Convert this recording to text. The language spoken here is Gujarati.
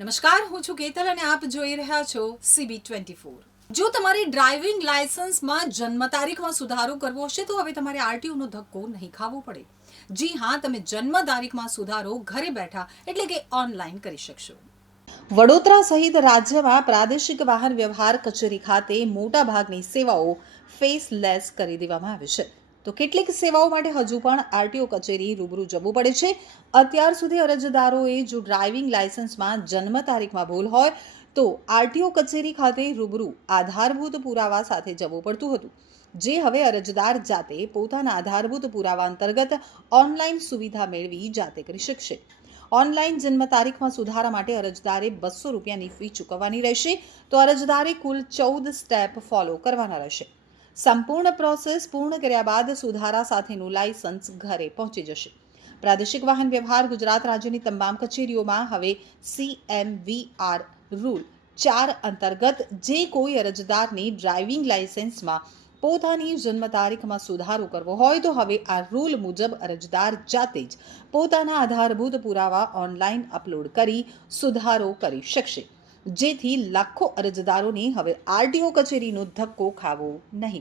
નમસ્કાર, હું છું કેતલ અને આપ જોઈ રહ્યા છો સીબી ટ્વેન્ટી ફોર જો તમારી ડ્રાઇવિંગ લાયસન્સમાં જન્મ તારીખમાં સુધારો કરવો હશે, તો હવે તમારે આરટીઓનો ધક્કો નહીં ખાવો પડે. જી હા, તમે જન્મ તારીખમાં સુધારો ઘરે બેઠા, એટલે કે ઓનલાઈન કરી શકશો. વડોદરા સહિત રાજ્યમાં પ્રાદેશિક વાહન વ્યવહાર કચેરી ખાતે મોટા ભાગની સેવાઓ ફેસલેસ કરી દેવામાં આવી છે. તો કેટલીક સેવાઓ માટે હજુ પણ આરટીઓ કચેરી રૂબરૂ જવું પડે છે. અત્યાર સુધી અરજદારોએ જો ડ્રાઇવિંગ લાયસન્સમાં જન્મ તારીખમાં ભૂલ હોય, તો આરટીઓ કચેરી ખાતે રૂબરૂ આધારભૂત પુરાવા સાથે જવું પડતું હતું. જે હવે અરજદાર જાતે પોતાના આધારભૂત પુરાવા અંતર્ગત ઓનલાઈન સુવિધા મેળવી જાતે કરી શકશે. ઓનલાઈન જન્મ તારીખમાં સુધારા માટે અરજદારે બસો રૂપિયાની ફી ચૂકવવાની રહેશે. તો અરજદારે કુલ ચૌદ સ્ટેપ ફોલો કરવાના રહેશે. સંપૂર્ણ પ્રોસેસ પૂર્ણ કર્યા બાદ સુધારા સાથેનું લાયસન્સ ઘરે પહોંચી જશે. પ્રાદેશિક વાહન વ્યવહાર ગુજરાત રાજ્યની તમામ કચેરીઓમાં હવે સીએમવીઆર રૂલ ચાર અંતર્ગત જે કોઈ અરજદારની ડ્રાઇવિંગ લાયસન્સમાં પોતાની જન્મ તારીખમાં સુધારો કરવો હોય તો હવે આ રૂલ મુજબ અરજદાર જાતે જ પોતાના આધારભૂત પુરાવા ઓનલાઈન અપલોડ કરી સુધારો કરી શકશે. જેથી લાખો અરજદારોને હવે આરટીઓ કચેરીનો ધક્કો ખાવો નહીં.